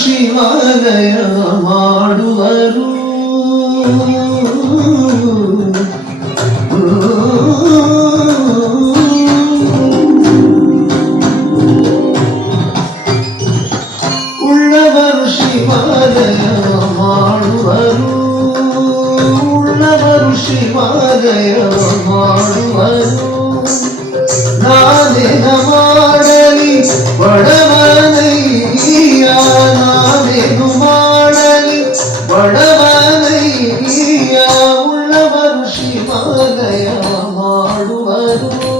ಶಿವಾಲಯ ಮಾಡುವರು ಉಳ್ಳವರು ಶಿವಾಲಯ ಮಾಡುವರು ಉಳ್ಳವರು ಶಿವಾಲಯ ಮಾಡುವರು ನಾನೇನ ಮಾಡಲಿ ಬಡವನಯ್ಯ ನಾನೇನು ಮಾಡಲಿ ಬಡವನಯ್ಯ ಉಳ್ಳವರು ಶಿವಾಲಯ ಮಾಡುವರು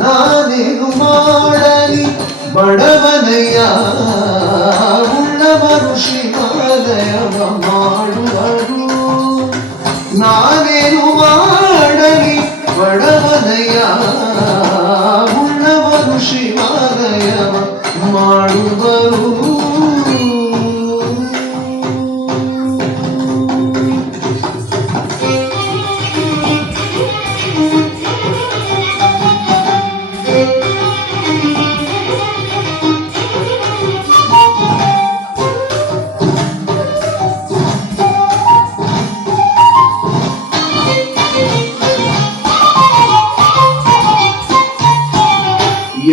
ನಾನೇನು ಮಾಡಲಿ ಬಡವನಯ್ಯ ಉಳ್ಳವರು ಶಿವಾಲಯ ಮಾಡುವರು ನಾನೇನು ಮಾಡಲಿ ಬಡವನಯ್ಯ ಉಳ್ಳವರು ಶಿವಾಲಯ ಮಾಡುವರು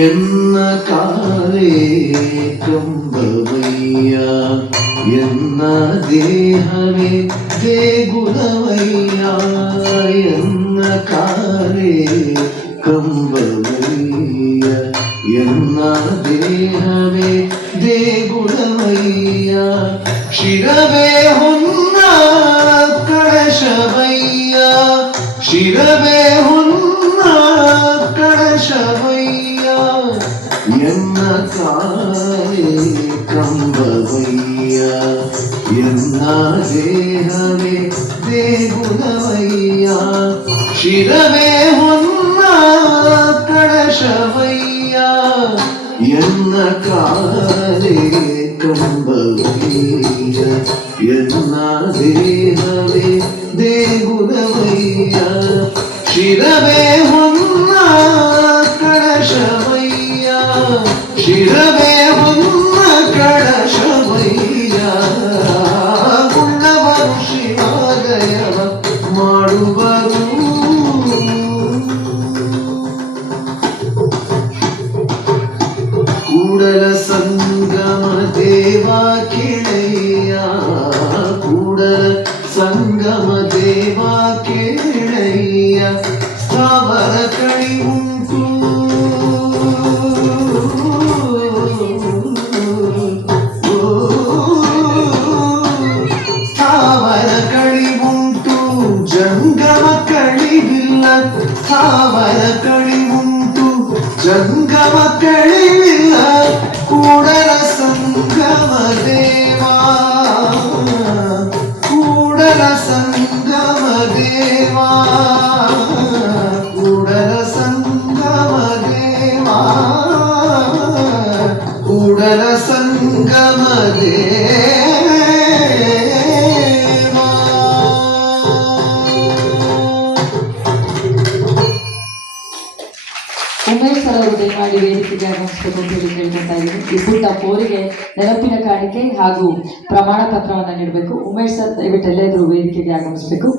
ಎನ್ನ ಕಾಲೇ ಕಂಬವಯ್ಯ ಎನ್ನ ದೇಹವೇ ದೇಗುಲವಯ್ಯ ಎನ್ನ ಕಾಲೇ ಕಂಬವಯ್ಯ ಎನ್ನ ದೇಹವೇ ದೇಗುಲವಯ್ಯ ಶಿರವೇ ಹೊನ್ನ ಕಳಶವಯ್ಯ ಶಿರವೇ ಹೊನ್ನ ಕಳಶವಯ್ಯ ಎನ್ನ ಕಾಲೇ ಕಂಬವಯ್ಯ ಎನ್ನ ದೇಹವೇ ದೇಗುಲವಯ್ಯ ಶಿರವೇ ಹೊನ್ನ ಕಳಶವಯ್ಯ ಎನ್ನ ಕಾಲೇ ಕಂಬವಯ್ಯ ಎನ್ನ ದೇಹವೇ ದೇಗುಲವಯ್ಯ ಶಿರವೇ ಹೊನ್ನ ಕಳಶವಯ್ಯ ಶಿರವೇ ಹೊನ್ನ ಕಳಶವಯ್ಯ ಉಳ್ಳವರು ಶಿವಾಲಯ ಮಾಡುವರು ಕೂಡಲ ಸಂಗಮ ದೇವ ಕೇಳಯ್ಯ ಕೂಡಲ ಸಂಗಮ ದೇವ ಕೇಳಯ್ಯ ಸ್ಥಾವರ ಕಳಿ ಉಂಟು ಸ್ಥಾವರ ಕಳಿ ಉಂಟು ಜಂಗಮ ಕಳಿವಿಲ್ಲ ಸ್ಥಾವರ ಕಳಿ ಉಂಟು ಜಂಗಮ ಕಳಿವಿಲ್ಲ ಕೂಡಲ ಸಂಗಮ ದೇವಾ ಕೂಡಲ ಸಂಗಮ ದೇವಾ ಕೂಡಲ ಸಂಗಮ ದೇವಾ ಕೂಡಲ ಸಂಗಮ ದೇವಾ ಉಮೇಶ್ ಸರ್ ಅವರು ದಯಮಾಡಿ ವೇದಿಕೆಗೆ ಆಗಮಿಸಬೇಕು ಅಂತ ಹೇಳಿ ಕೇಳ್ಕೊತಾ ಇದ್ದೀನಿ. ಈ ಪುಟ್ಟ ಪೋರಿಗೆ ನೆನಪಿನ ಕಾಣಿಕೆ ಹಾಗೂ ಪ್ರಮಾಣ ಪತ್ರವನ್ನು ನೀಡಬೇಕು. ಉಮೇಶ್ ಸರ್ ದಯವಿಟ್ಟು ಎಲ್ಲಾದ್ರೂ ವೇದಿಕೆಗೆ ಆಗಮಿಸಬೇಕು.